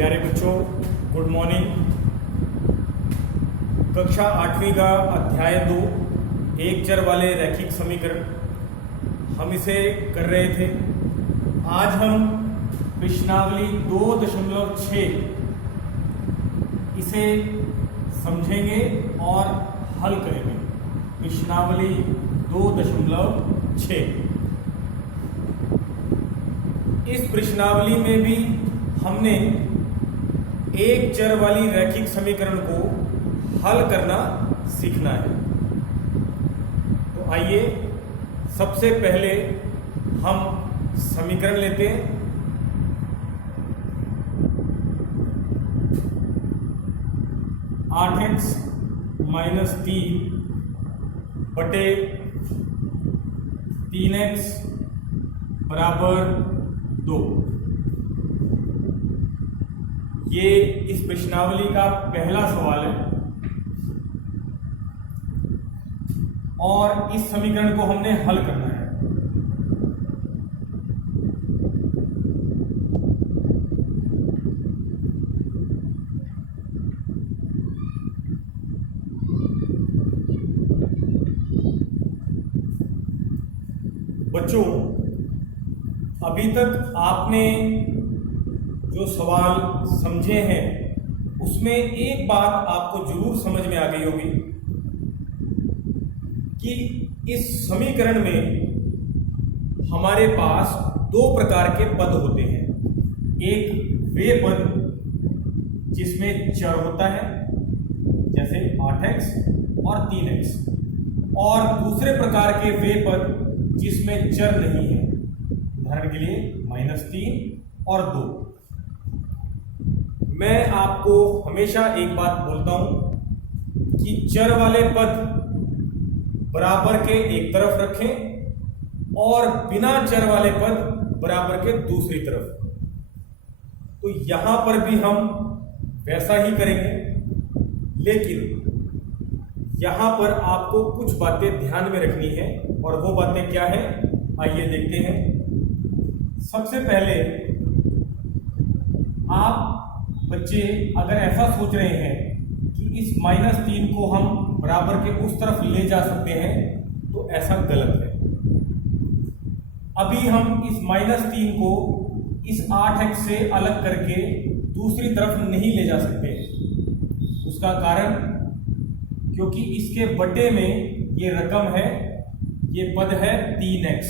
प्यारे बच्चों, good morning. कक्षा 8वीं का अध्याय 2 एक चर वाले रैखिक समीकरण हम इसे कर रहे थे। आज हम प्रश्नावली 2.6 इसे समझेंगे और हल करेंगे। प्रश्नावली 2.6 इस प्रश्नावली में भी हमने एक चर वाली रैखिक समीकरण को हल करना सीखना है। तो आइए सबसे पहले हम समीकरण लेते हैं। आठ एक्स माइनस 3 बटे 3x बराबर 2। ये इस प्रश्नावली का पहला सवाल है और इस समीकरण को हमने हल करना है। बच्चों, अभी तक आपने जो सवाल समझे हैं उसमें एक बात आपको जरूर समझ में आ गई होगी कि इस समीकरण में हमारे पास दो प्रकार के पद होते हैं। एक वे पद जिसमें चर होता है जैसे 8x और 3x, और दूसरे प्रकार के वे पद जिसमें चर नहीं है, उदाहरण के लिए -3 और 2। मैं आपको हमेशा एक बात बोलता हूं कि चर वाले पद बराबर के एक तरफ रखें और बिना चर वाले पद बराबर के दूसरी तरफ। तो यहां पर भी हम वैसा ही करेंगे, लेकिन यहां पर आपको कुछ बातें ध्यान में रखनी है। और वो बातें क्या है, आइए देखते हैं। सबसे पहले आप बच्चे अगर ऐसा सोच रहे हैं कि इस -3 को हम बराबर के उस तरफ ले जा सकते हैं, तो ऐसा गलत है। अभी हम इस -3 को इस 8x से अलग करके दूसरी तरफ नहीं ले जा सकते। उसका कारण, क्योंकि इसके बटे में ये रकम है, ये पद है 3x।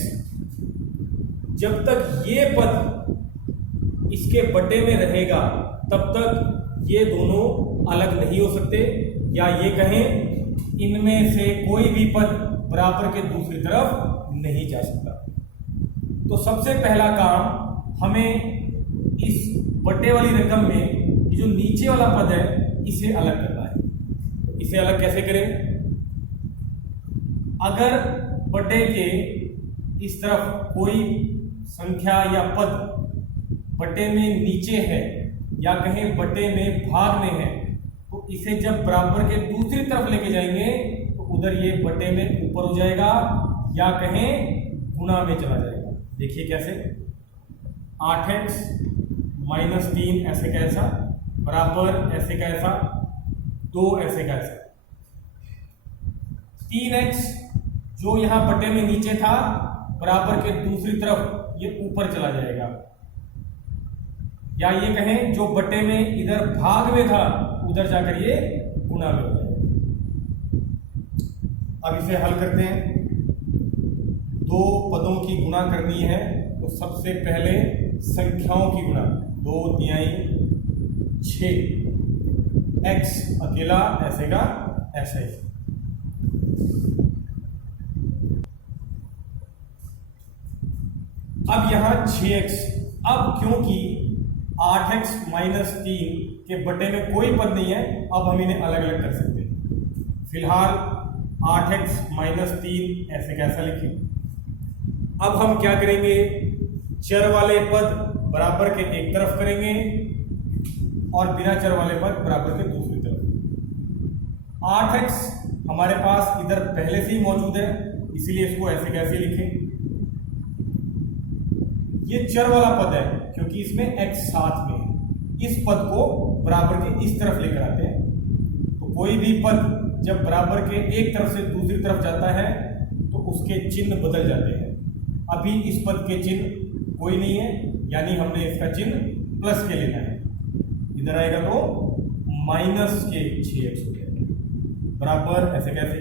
जब तक ये पद इसके बटे में रहेगा तब तक ये दोनों अलग नहीं हो सकते, या ये कहें इनमें से कोई भी पद बराबर के दूसरी तरफ नहीं जा सकता। तो सबसे पहला काम, हमें इस बटे वाली रकम में ये जो नीचे वाला पद है इसे अलग करना है। तो इसे अलग कैसे करें? अगर बटे के इस तरफ कोई संख्या या पद बटे में नीचे है या कहें बटे में भाग में है, तो इसे जब बराबर के दूसरी तरफ लेके जाएंगे तो उधर ये बटे में ऊपर हो जाएगा या कहें गुणा में चला जाएगा। देखिए कैसे, 8x माइनस 3 ऐसे कैसा बराबर ऐसे कैसा 2 ऐसे कैसा। 3x जो यहां बटे में नीचे था बराबर के दूसरी तरफ ये ऊपर चला जाएगा, या ये कहें जो बटे में इधर भाग में था उधर जाकर ये गुणा में हो जाएगा। अब इसे हल करते हैं। दो पदों की गुणा करनी है तो सबसे पहले संख्याओं की गुणा। 2 तिहाई 6, x अकेला ऐसे का ऐसे। अब यहां 6x, अब क्योंकि 8x माइनस 3 के बटे में कोई पद नहीं है, अब हम इन्हें अलग अलग कर सकते हैं। फिलहाल 8x माइनस 3 ऐसे कैसा लिखें। अब हम क्या करेंगे, चर वाले पद बराबर के एक तरफ करेंगे और बिना चर वाले पद बराबर के दूसरी तरफ। 8x हमारे पास इधर पहले से ही मौजूद है, इसीलिए इसको ऐसे कैसे लिखें। ये चर वाला पद है क्योंकि इसमें x साथ में है, इस पद को बराबर के इस तरफ लेकर आते हैं। तो कोई भी पद जब बराबर के एक तरफ से दूसरी तरफ जाता है तो उसके चिन्ह बदल जाते हैं। अभी इस पद के चिन्ह कोई नहीं है, यानी हमने इसका चिन्ह प्लस के लेना है। इधर आएगा तो माइनस के 6x हो जाएगा बराबर, ऐसे कैसे,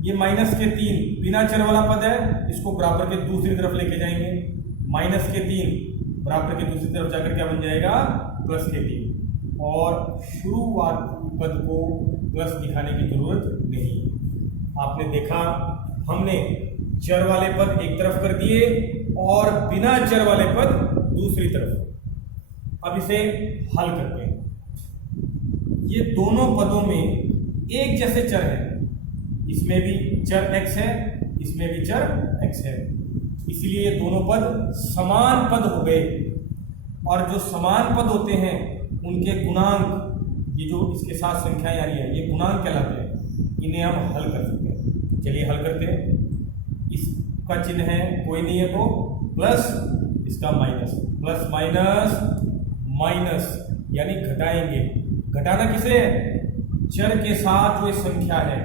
ये माइनस के 3 बिना चर वाला पद है, इसको बराबर के दूसरी तरफ लेके जाएंगे। माइनस के 3 बराबर के दूसरी तरफ जाकर क्या बन जाएगा, प्लस के 3। और शुरुआती पद को प्लस दिखाने की जरूरत नहीं। आपने देखा हमने चर वाले पद एक तरफ कर दिए और बिना चर वाले पद दूसरी तरफ। अब इसे हल करते हैं। ये दोनों पदों में एक जैसे चर है, इसमें भी चर x है, इसमें भी चर x है, इसलिए ये दोनों पद समान पद हो गए। और जो समान पद होते हैं उनके गुणांक, ये जो इसके साथ संख्याएं आ रही है, ये गुणांक कहलाते हैं। इन्हें हम हल कर सकते हैं। चलिए हल करते हैं। इसका चिन्ह है कोई नहीं है तो प्लस, इसका माइनस, प्लस माइनस माइनस, यानी घटाएंगे। घटाना किसे है, चर के साथ जो संख्या है,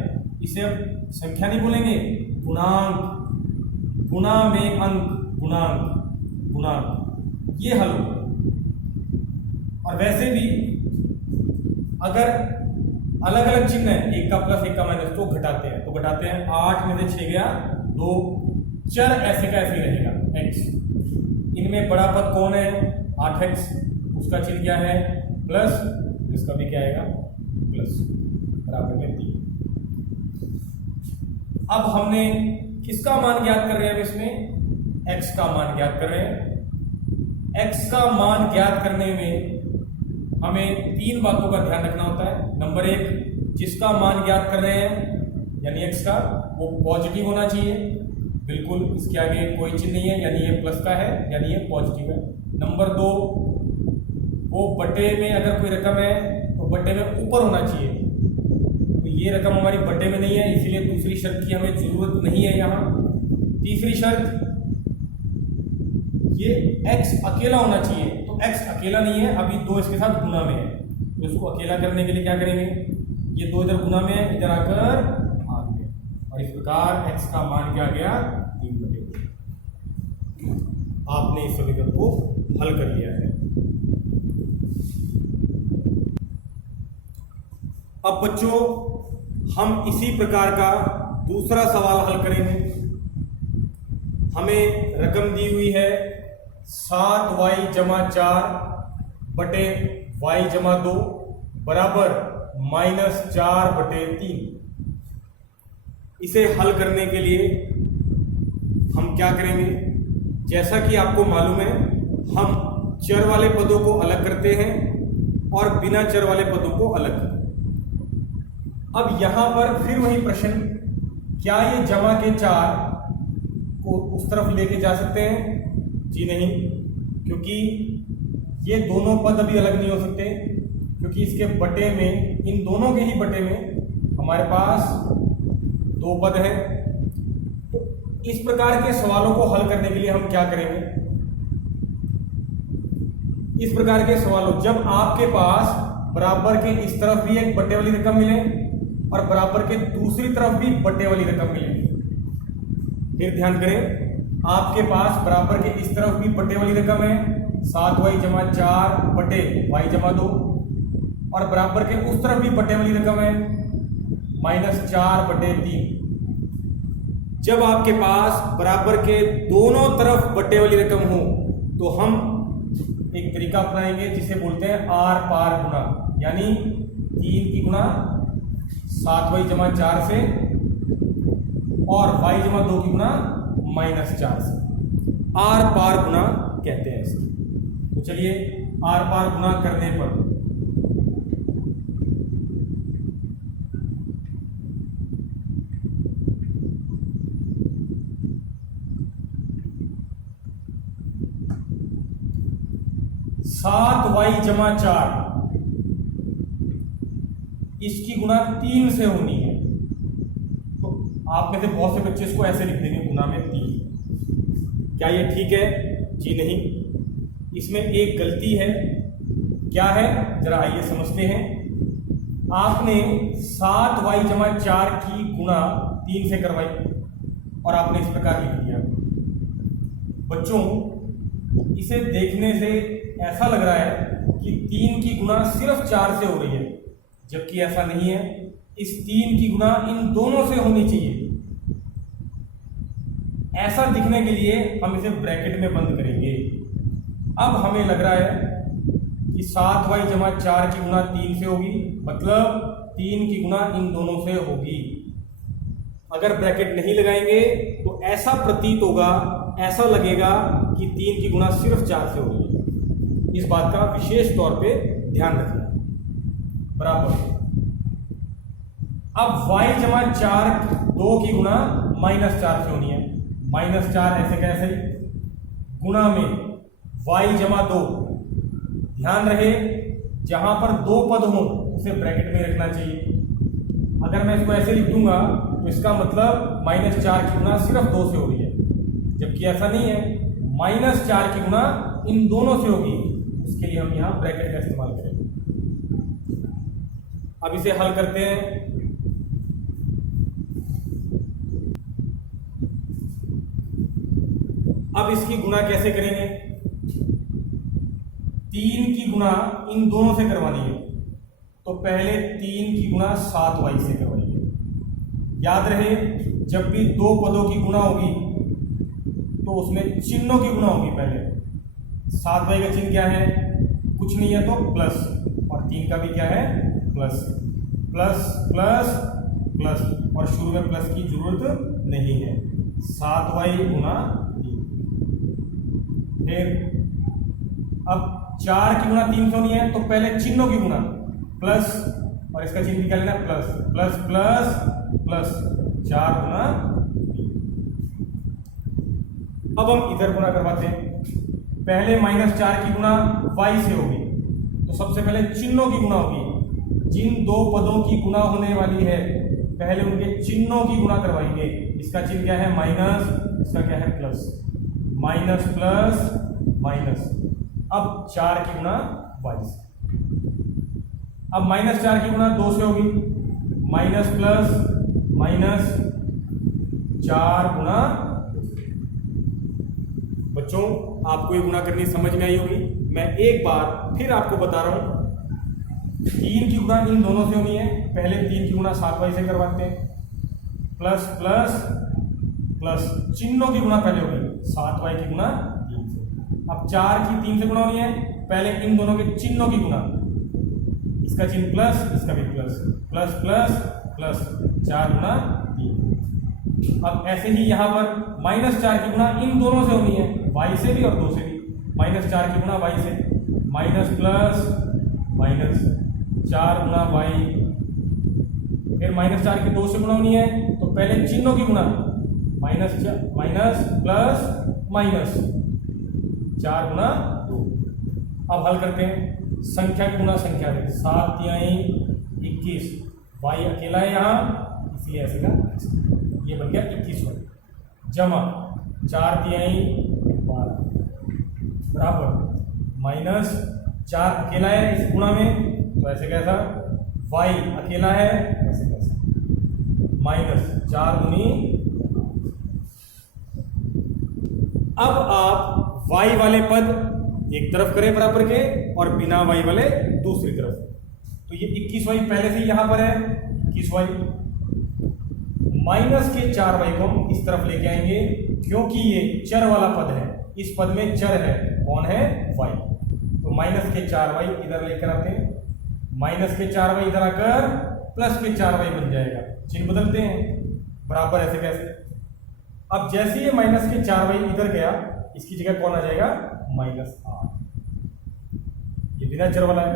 इसे अब संख्या नहीं बोलेंगे, गुणांक, गुणा में अंक, गुणांक, गुणांक, ये हल होगा। और वैसे भी अगर अलग अलग चिन्ह है, एक का प्लस एक का माइनस, तो घटाते हैं, तो घटाते हैं। 8 में से 6 गया 2, चर ऐसे का ऐसे ही रहेगा x। इनमें बड़ा पद कौन है, 8x, उसका चिन्ह क्या है, प्लस, इसका भी क्या आएगा, प्लस, बराबर में 3। अब हमने किसका मान ज्ञात कर रहे हैं, इसमें x का मान ज्ञात कर रहे हैं। x का मान ज्ञात करने में हमें 3 बातों का ध्यान रखना होता है। नंबर 1, जिसका मान ज्ञात कर रहे हैं यानी x का, वो पॉजिटिव होना चाहिए, बिल्कुल इसके आगे कोई चिन्ह नहीं है, यानी ये प्लस का है, यानी ये पॉजिटिव है। नंबर 2, वो बटे में अगर कोई रकम है तो बटे में ऊपर होना चाहिए, तो ये रकम हमारी बटे में नहीं है, इसीलिए दूसरी शर्त की हमें जरूरत नहीं है यहाँ। तीसरी शर्त, ये x अकेला होना चाहिए, तो x अकेला नहीं है, अभी 2 इसके साथ गुना में है, तो इसको अकेला करने के लिए क्या करेंगे, ये 2 इधर गुना में है, इधर आकर भाग में, और इस प्रकार x का मान क्या गया, 3/2। आपने इस समीकरण को हल कर लिया है। अब बच्चों हम इसी प्रकार का दूसरा सवाल हल करेंगे। हमें रकम दी हुई है 7y जमा 4 बटे y जमा 2 बराबर -4 बटे 3। इसे हल करने के लिए हम क्या करेंगे, जैसा कि आपको मालूम है, हम चर वाले पदों को अलग करते हैं और बिना चर वाले पदों को अलग करते हैं। अब यहां पर फिर वही प्रश्न, क्या ये जमा के 4 को उस तरफ लेके जा सकते हैं? जी नहीं, क्योंकि ये दोनों पद अभी अलग नहीं हो सकते, क्योंकि इसके बटे में, इन दोनों के ही बटे में हमारे पास 2 पद हैं। तो इस प्रकार के सवालों को हल करने के लिए हम क्या करेंगे, इस प्रकार के सवालों, जब आपके पास बराबर के इस तरफ भी एक बटे वाली रकम मिले और बराबर के दूसरी तरफ भी बटे वाली रकम मिले, फिर ध्यान करें, आपके पास बराबर के इस तरफ भी बटे वाली रकम है 7y जमा 4 बटे y जमा 2, और बराबर के उस तरफ भी बटे वाली रकम है -4 बटे 3। जब आपके पास बराबर के दोनों तरफ बटे वाली रकम हो तो हम एक तरीका अपनाएंगे जिसे बोलते हैं आर पार गुणा, यानी 3 की गुणा 7y जमा 4 से और y जमा 2 की गुणा -4 से, आर पार गुणा कहते हैं इसे। तो चलिए आर पार गुणा करने पर सात y जमा 4 इसकी गुणा 3 से होनी है, तो आप में से बहुत से बच्चे इसको ऐसे लिख देंगे, गुणा में 3। क्या ये ठीक है? जी नहीं, इसमें एक गलती है। क्या है जरा आइए समझते हैं। आपने 7y जमा 4 की गुणा 3 से करवाई और आपने इस प्रकार लिख दिया। बच्चों इसे देखने से ऐसा लग रहा है कि 3 की गुणा सिर्फ 4 से हो रही है, जबकि ऐसा नहीं है। इस 3 की गुणा इन दोनों से होनी चाहिए। ऐसा दिखने के लिए हम इसे ब्रैकेट में बंद करेंगे। अब हमें लग रहा है कि 7y जमा 4 की गुणा 3 से होगी, मतलब 3 की गुणा इन दोनों से होगी। अगर ब्रैकेट नहीं लगाएंगे तो ऐसा प्रतीत होगा, ऐसा लगेगा कि 3 की गुणा सिर्फ 4 से होगी। इस बात का विशेष तौर पे ध्यान रखना। बराबर अब y जमा 4 2 की गुणा -4 से होनी है। -4 ऐसे कैसे, गुणा में y जमा 2। ध्यान रहे जहां पर 2 पद हो उसे ब्रैकेट में रखना चाहिए। अगर मैं इसको ऐसे लिख दूंगा तो इसका मतलब -4 की गुणा सिर्फ 2 से हो रही है, जबकि ऐसा नहीं है। -4 की गुणा इन दोनों से होगी, उसके लिए हम यहां ब्रैकेट का इस्तेमाल करेंगे। अब इसे हल करते हैं। अब इसकी गुणा कैसे करेंगे? 3 की गुणा इन दोनों से करवानी है, तो पहले 3 की गुणा 7y से करवाइए। याद रहे जब भी 2 पदों की गुणा होगी तो उसमें चिन्हों की गुणा होगी। पहले 7y का चिन्ह क्या है? कुछ नहीं है तो प्लस, और 3 का भी क्या है? प्लस। प्लस प्लस प्लस, और शुरू में प्लस की जरूरत नहीं है। 7y गुणा 3। फिर अब 4 की गुणा 3 से होनी है, तो पहले चिन्हों की गुणा प्लस, और इसका चिन्ह भी क्या लेना? प्लस प्लस प्लस प्लस, 4 गुणा 3। अब हम इधर गुणा करवाते हैं। पहले -4 की गुणा y से होगी, तो सबसे पहले चिन्हों की गुणा होगी। जिन 2 पदों की गुणा होने वाली है पहले उनके चिन्हों की गुणा करवाएंगे। इसका चिन्ह क्या है? माइनस, इसका क्या है? प्लस। Minus plus minus. अब 4 की गुणा y से। अब -4 की गुणा 2 से होगी, माइनस प्लस माइनस, 4 गुणा। बच्चों आपको ये गुणा करनी समझ में आई होगी। मैं एक बार फिर आपको बता रहा हूं। 3 की गुणा इन दोनों से होनी है, पहले 3 की गुणा 7y से करवाते हैं। प्लस प्लस प्लस, चिन्हों की गुणा पहले होगी, 7y की गुणा 3 से। अब 4 की 3 से गुणा होनी है, पहले इन दोनों के चिन्हों की गुणा। इसका चिन्ह प्लस, इसका भी प्लस। प्लस प्लस प्लस, 4 गुणा 3। अब ऐसे ही यहां पर -4 की गुणा इन दोनों से होनी है, y से भी और 2 से भी। -4 की गुणा y से, माइनस प्लस माइनस, 4 गुणा y। फिर -4 की 2 से गुणा होनी है, तो पहले चिन्हों की गुणा, माइनस प्लस माइनस, 4 गुणा 2। अब हल करते हैं। संख्या की गुणा संख्या से, 7 तिहाई 21, y अकेला है यहाँ इसलिए ऐसे का ये बन गया 21y, जमा 4 तिहाई 12 बराबर -4 अकेला है इस गुणा में, तो ऐसे कैसा? y अकेला है ऐसे कैसा? -4 गुनी। अब आप y वाले पद एक तरफ करें बराबर के, और बिना y वाले दूसरी तरफ। तो ये 21y पहले से यहां पर है, 21y। माइनस के 4y को हम इस तरफ लेके आएंगे, क्योंकि ये चर वाला पद है। इस पद में चर है, कौन है? y। तो माइनस के 4y इधर लेकर आते हैं। माइनस के 4y इधर आकर प्लस के 4y बन जाएगा। चिन्ह बदलते हैं, बराबर ऐसे कैसे? अब जैसे ये माइनस के 4y इधर गया, इसकी जगह कौन आ जाएगा? -8। ये बिना चर वाला है।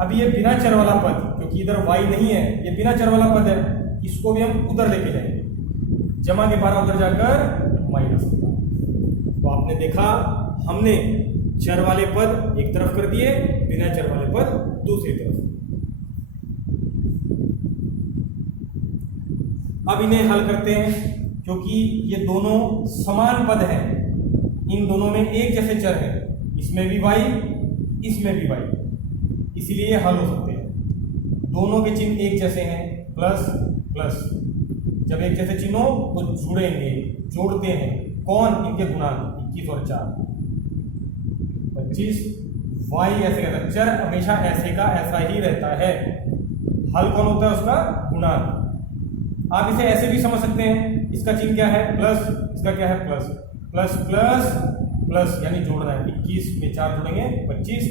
अब ये बिना चर वाला पद, क्योंकि इधर y नहीं है, ये बिना चर वाला पद है, इसको भी हम उधर लेके जाएंगे। जमा के 12 उधर जाकर -12। तो आपने देखा हमने चर वाले पद एक तरफ कर दिए, बिना चर वाले पद दूसरी तरफ। अब इन्हें हल करते हैं, क्योंकि ये दोनों समान पद हैं। इन दोनों में एक जैसे चर है, इसमें भी y, इसमें भी y, इसलिए हल हो सकते हैं। दोनों के चिन्ह एक जैसे हैं, प्लस प्लस, जब एक जैसे चिन्ह हो तो जुड़ेंगे, जोड़ते हैं कौन, इनके गुणांक 21 और 4 25। y ऐसे का चर हमेशा ऐसे का ऐसा ही रहता है, हल कौन होता है उसका, गुणांक। आप इसे ऐसे भी समझ सकते हैं, इसका चिन्ह क्या है प्लस, इसका क्या है प्लस, प्लस प्लस प्लस यानी जोड़ना है, 21 में 4 जोड़ेंगे 25,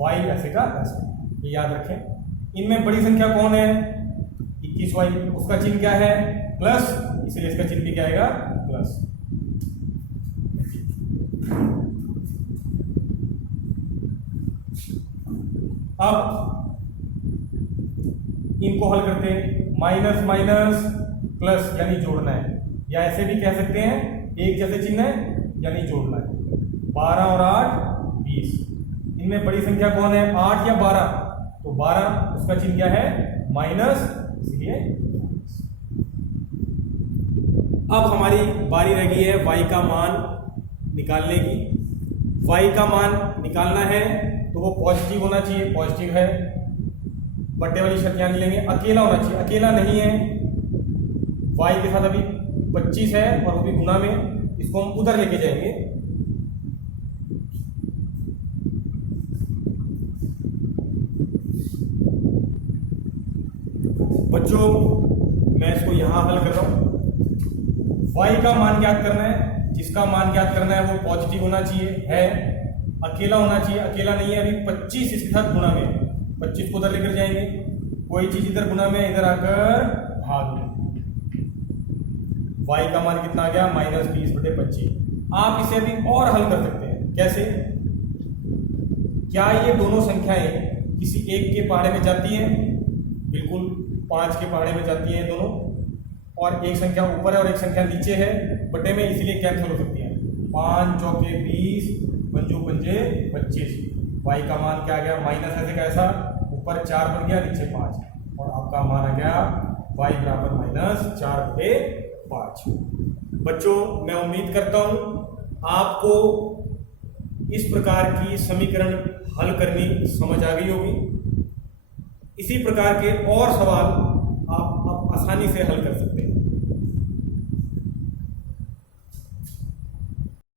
y ऐसे का ऐसा, ये याद रखें। इनमें बड़ी संख्या कौन है, 21y, उसका चिन्ह क्या है प्लस, इसलिए इसका चिन्ह भी क्या आएगा प्लस। अब इनको हल करते हैं, माइनस माइनस प्लस यानी जोड़ना है, या ऐसे भी कह सकते हैं एक जैसे चिन्ह है यानी जोड़ना है। 12 और 8 20, इनमें बड़ी संख्या कौन है, 8 या 12, तो 12, उसका चिन्ह क्या है माइनस, इसलिए। अब हमारी बारी रह गई है y का मान निकालने की। y का मान निकालना है तो वो पॉजिटिव होना चाहिए, पॉजिटिव है, बट्टे वाली शर्त यहाँ नहीं लेंगे, अकेला होना चाहिए, अकेला नहीं है, y के साथ अभी 25 है और वो भी गुना में, इसको हम उधर लेके जाएंगे। बच्चों मैं इसको यहां हल कर रहा हूं। y का मान ज्ञात करना है, जिसका मान ज्ञात करना है वो पॉजिटिव होना चाहिए, है, अकेला होना चाहिए, अकेला नहीं है, अभी 25 इसके साथ गुना में, 25 को उधर लेकर जाएंगे, कोई चीज इधर गुना में, इधर आकर भाग में, y का मान कितना आ गया -20/25। आप इसे अभी और हल कर सकते हैं, कैसे, क्या ये दोनों संख्याएं किसी एक के पहाड़े में जाती हैं, बिल्कुल 5 के पहाड़े में जाती हैं दोनों, और एक संख्या ऊपर है और एक संख्या नीचे है बटे में, इसलिए कैंसिल हो सकती है। 5 चौके 20, 5 पंजे 25, y का मान क्या आ गया माइनस ऐसे का ऐसा, ऊपर 4 बन गया, नीचे 5, और आपका मान आ गया y बराबर -4/5। बच्चों मैं उम्मीद करता हूं आपको इस प्रकार की समीकरण हल करनी समझ आ गई होगी। इसी प्रकार के और सवाल आप आसानी से हल कर सकते हैं।